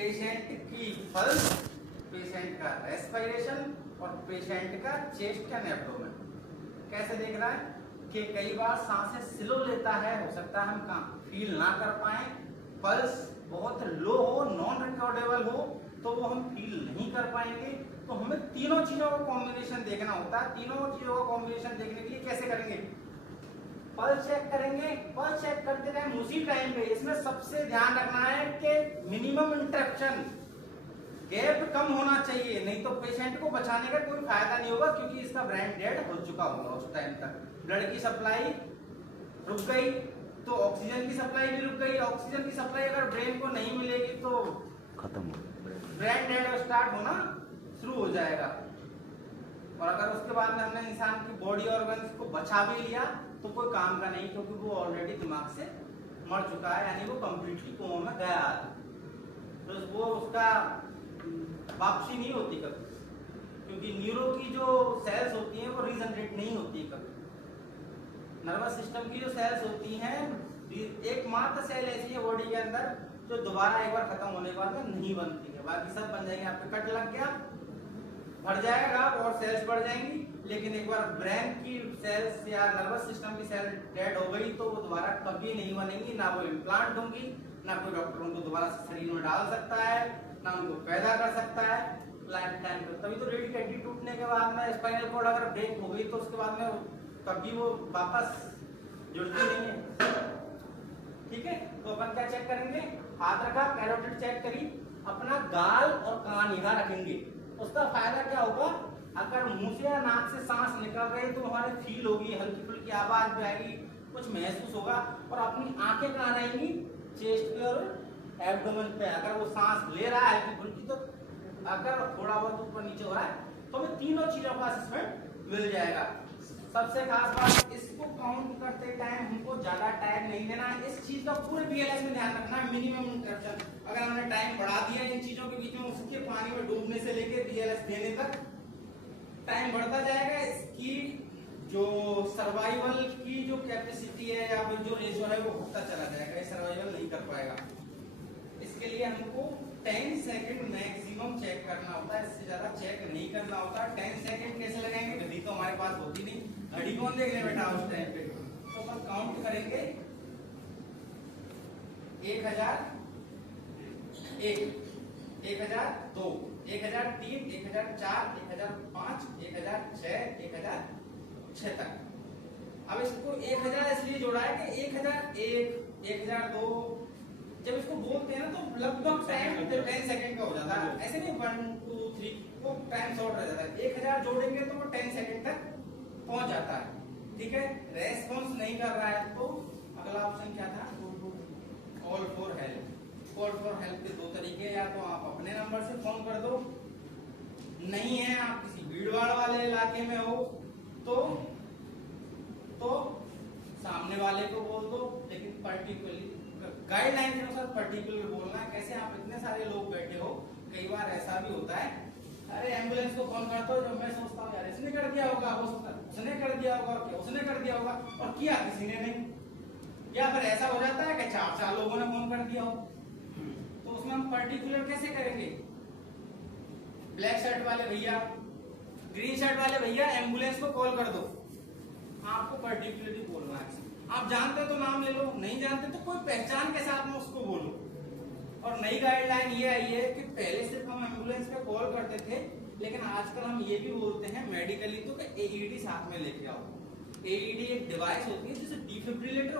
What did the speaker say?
Patient की pulse, patient का respiration और पेशेंट का चेस्ट एंड एब्डोमेन। कैसे देख रहा है कि कई बार सांसें स्लो लेता है, हो सकता है हम फील ना कर पाए, पल्स बहुत लो हो, नॉन रिकॉर्डेबल हो तो वो हम फील नहीं कर पाएंगे। तो हमें तीनों चीजों का कॉम्बिनेशन देखना होता है। तीनों चीजों का कॉम्बिनेशन देखने के लिए कैसे करेंगे, पल्स चेक करेंगे। पल्स चेक करते टाइम उसी टाइम पे इसमें सबसे ध्यान रखना है कि मिनिमम इंटरप्शन, गैप कम होना चाहिए, नहीं तो पेशेंट को बचाने का कोई फायदा नहीं होगा, क्योंकि इसका ब्रेन डेड हो चुका होगा उस टाइम तक। ब्लड की सप्लाई रुक गई तो ऑक्सीजन की सप्लाई भी रुक गई। ऑक्सीजन की सप्लाई अगर ब्रेन को नहीं मिलेगी तो खत्म हो, ब्रेन डेड स्टार्ट होना शुरू हो जाएगा। और अगर उसके बाद में हमने इंसान की बॉडी ऑर्गन्स को बचा भी लिया तो कोई काम का नहीं, क्योंकि वो ऑलरेडी दिमाग से मर चुका है, यानी वो कंप्लीटली कोमा में गया। तो वो उसका वापसी नहीं होती कभी, क्योंकि न्यूरो की जो सेल्स होती हैं वो रीजनरेट नहीं होती कभी। नर्वस सिस्टम की जो सेल्स होती हैं, एकमात्र सेल ऐसी है बॉडी के अंदर जो दोबारा एक बार खत्म होने के बाद में नहीं बनती है। बाकी सब बन जाएंगे, आपके कट लग गया बढ़ जाएगा और सेल्स बढ़ जाएंगी, लेकिन एक बार ब्रेन की सेल्स या नर्वस सिस्टम की सेल डेड हो गई तो वो दोबारा कभी नहीं बनेंगी, ना वो इम्प्लांट होंगी, ना कोई डॉक्टर उनको दोबारा शरीर में डाल सकता है, ना उनको पैदा कर सकता है लाइफ टाइम पे। तभी तो रीढ़ की हड्डी टूटने के बाद में स्पाइनल कॉर्ड अगर ब्रेक हो गई तो उसके बाद में कभी वो वापस जुड़ती नहीं है। ठीक है, तो अपन क्या चेक करेंगे, हाथ रखा, कैरोटिड चेक करी, अपना गाल और कान यहाँ रखेंगे। उसका फायदा क्या होगा, अगर मुंह से या नाक से सांस निकल रही तो हमारे फील होगी, हल्की फुल्की आवाज भी आएगी, कुछ महसूस होगा। और अपनी आंखें कहाँ रहेंगी, चेस्ट पे और एब्डोमेन पे। अगर वो सांस ले रहा है हल्की फुल्की तो अगर थोड़ा बहुत ऊपर नीचे हो रहा है तो हमें तीनों चीजों का असेसमेंट मिल जाएगा। सबसे खास बात, इसको काउंट करते टाइम हमको ज्यादा टाइम नहीं देना है। इस चीज का पूरे बीएलएस में ध्यान रखना है, मिनिमम इंटरप्शन। अगर हमने टाइम बढ़ा दिया इन चीजों के बीच में, उसके पानी में डूबने से लेके बीएलएस देने तक टाइम बढ़ता जाएगा। इसकी जो सर्वाइवल की जो कैपेसिटी है या फिर जो रेशो है वो बढ़ता चला जाएगा, ये सर्वाइवल नहीं कर पाएगा। इसके लिए हमको 10 सेकंड मैक्सिमम चेक करना होता है, इससे ज्यादा चेक नहीं करना होता। 10 सेकंड कैसे लगाएंगे, घड़ी तो हमारे पास होती नहीं, घड़ी कौन देखने बैठा उस टाइम पे। तो अपन काउंट करेंगे 1001, 1002, 1003, 1004, 1005, 1006, 1006 तक। अब इसको 1000 इसलिए जोड़ा है कि 1001, 1002 जब इसको बोलते हैं ना तो लगभग टाइम 10 सेकंड का हो जाता है। ऐसे नहीं 1 2 3 वो टाइम शॉर्ट रह जाता है। 1000 जोड़ेंगे तो वो 10 सेकंड तक पहुंच जाता है। ठीक है, रेस्पॉन्स नहीं कर रहा है तो अगला ऑप्शन क्या था, call for help. Call for help के दो तरीके, या तो आप अपने नंबर से फोन कर दो, नहीं है आप किसी भीड़भाड़ वाले इलाके में हो तो सामने वाले को बोल दो, लेकिन पर्टिकुलरली गाइडलाइन के अनुसार पर्टिकुलर बोलना है। कैसे, आप इतने सारे लोग बैठे हो, कई बार ऐसा भी होता है, अरे एम्बुलेंस को फोन करता हूँ, जब मैं सोचता हूँ यार इसने कर दिया होगा, हो सकता है उसने कर दिया होगा, क्या उसने कर दिया होगा, और किया किसी ने नहीं। या फिर ऐसा हो जाता है कि 4 लोगों ने फोन कर दिया हो, तो उसमें हम पर्टिकुलर कैसे करेंगे, ब्लैक शर्ट वाले भैया, ग्रीन शर्ट वाले भैया, एम्बुलेंस को कॉल कर दो। आपको पर्टिकुलरली बोलना है। आप जानते तो नाम ले लो, नहीं जानते तो कोई पहचान के साथ में उसको बोलो। और नई गाइडलाइन ये आई है कि पहले सिर्फ हम एम्बुलेंस पे कॉल करते थे, लेकिन आजकल हम ये भी बोलते हैं मेडिकली तो एईडी साथ में लेके आओ। एईडी एक डिवाइस होती है जिसे डिफिब्रिलेटर